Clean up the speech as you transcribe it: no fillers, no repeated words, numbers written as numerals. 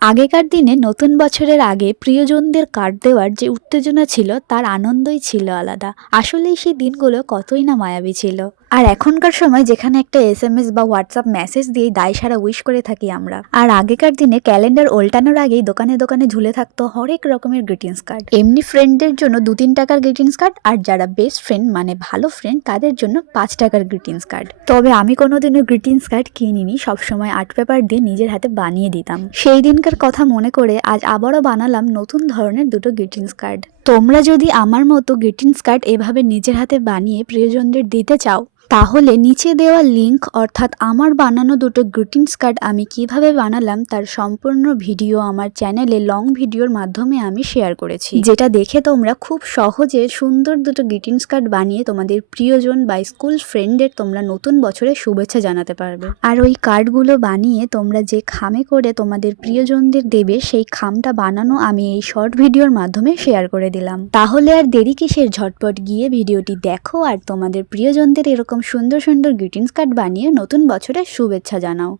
আগেকার দিনে নতুন বছরের আগে প্রিয়জনদের কার্ড দেওয়ার যে উত্তেজনা ছিল তার আনন্দই ছিল আলাদা। আসলেই সেই দিনগুলো কতই না মায়াবী ছিল। আর এখনকার সময় যেখানে একটা এসএমএস বা হোয়াটসঅ্যাপ মেসেজ দিয়ে দায়সারা উইশ করে থাকি আমরা। আর আগেকার দিনে ক্যালেন্ডার ওল্টানোর আগেই দোকানে দোকানে ঝুলে থাকতো হরেক রকমের গ্রিটিংস কার্ড। এমনি ফ্রেন্ডদের জন্য 2-3 টাকার গ্রিটিংস কার্ড, আর যারা বেস্ট ফ্রেন্ড মানে ভালো ফ্রেন্ড তাদের জন্য 5 টাকার গ্রিটিংস কার্ড। তবে আমি কোনোদিনও গ্রিটিংস কার্ড কিনিনি, সবসময় আর্ট পেপার দিয়ে নিজের হাতে বানিয়ে দিতাম। সেই দিনকার কথা মনে করে আজ আবারও বানালাম নতুন ধরনের দুটো গ্রিটিংস কার্ড। তোমরা যদি আমার মতো গ্রিটিংস কার্ড এভাবে নিজের হাতে বানিয়ে প্রিয়জনদের দিতে চাও, তাহলে নিচে দেওয়া লিংক অর্থাৎ আমার বানানো দুটো গ্রিটিংস কার্ড আমি কিভাবে বানালাম তার সম্পূর্ণ ভিডিও আমার চ্যানেলে লং ভিডিওর মাধ্যমে আমি শেয়ার করেছি, যেটা দেখে তোমরা খুব সহজে সুন্দর দুটো গ্রিটিংস কার্ড বানিয়ে তোমাদের প্রিয়জন বা স্কুল ফ্রেন্ডের তোমরা নতুন বছরের শুভেচ্ছা জানাতে পারবে। আর ওই কার্ডগুলো বানিয়ে তোমরা যে খামে করে তোমাদের প্রিয়জনদের দেবে সেই খামটা বানানো আমি এই শর্ট ভিডিওর মাধ্যমে শেয়ার করে দিলাম। তাহলে আর দেরি কিসের, ঝটপট গিয়ে ভিডিওটি দেখো আর তোমাদের প্রিয়জনদের এরকম সুন্দর সুন্দর গ্রিটিংস কার্ড বানিয়ে নতুন বছরের শুভেচ্ছা জানাও।